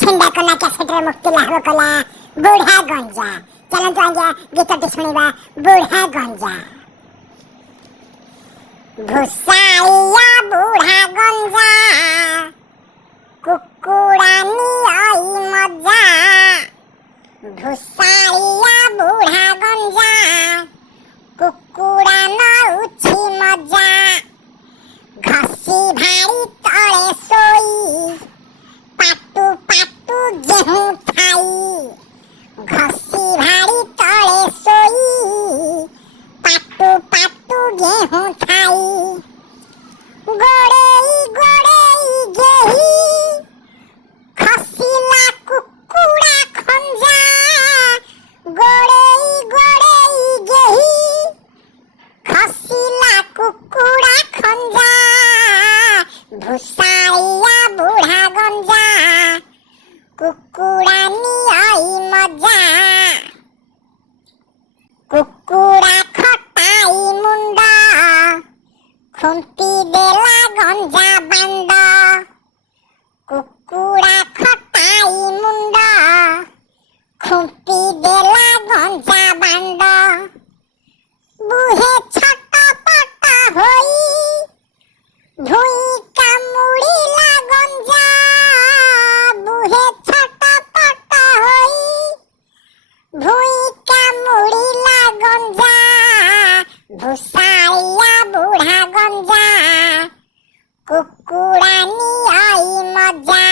छिंडा कला कैसेटर मुक्ति लाभ कला बूढ़ा गंजा। चलନ୍ତୁ ଆଜ୍ଞା ଗୀତଟି ଶୁଣିବା ବୁଢ଼ା ଗଞ୍ଜା। ଭୁଷାଳିଆ ବୁଢ଼ା ଗଞ୍ଜା କୁକୁଡ଼ା ନିଆଇ ମଜା। ଭୁଷାଳିଆ ବୁଢ଼ା ଗଞ୍ଜା କୁକୁଡ଼ା ନଉଛି ମଜା। ଘଷି ଭାଡ଼ି ତଳେ ଶୋଇ ପାଟୁ ପାଟୁ ଗେହୂଁ ଖାଇ। ଘଷି ଭାଡ଼ି ତଳେ ଶୋଇ ପାଟୁ ପାଟୁ ଗେହୂଁ ଖାଇ। ଗୋଡ଼େଇ ଗୋଡ଼େଇ ଗେହି ଖସିଲା କୁକୁଡ଼ା ଖଞ୍ଜା। ଗୋଡ଼େଇ ଗୋଡ଼େଇ ଗେହି ଖସିଲା କୁକୁଡ଼ା ଖଞ୍ଜା। ଭୁଷାଳିଆ ବୁଢ଼ା ଗଞ୍ଜା କୁକୁଡ଼ା ନିଆଇ ମଜା। କୁକୁଡ଼ା ଖଟାଇ ମୁଣ୍ଡ ଖୁମ୍ପି ଦେଲା ଗଞ୍ଜା ବାଣ୍ଡ। କୁକୁଡ଼ା ଖଟାଇ ମୁଣ୍ଡ ଖୁମ୍ପି ଦେଲା ଗଞ୍ଜା ବାଣ୍ଡ। ବୁହେ ଛଟପଟ ହୋଇ ଭୁଇଁ କାମୁଡ଼ିଲା ଗଞ୍ଜା। ବୁହେ ଛଟପଟ ହୋଇ ଭୁଇଁ କାମୁଡ଼ିଲା ଗଞ୍ଜା। ଭୁଷାଳିଆ ବୁଢ଼ା ଗଞ୍ଜା କୁକୁଡ଼ା ନିଆଇ ମଜା।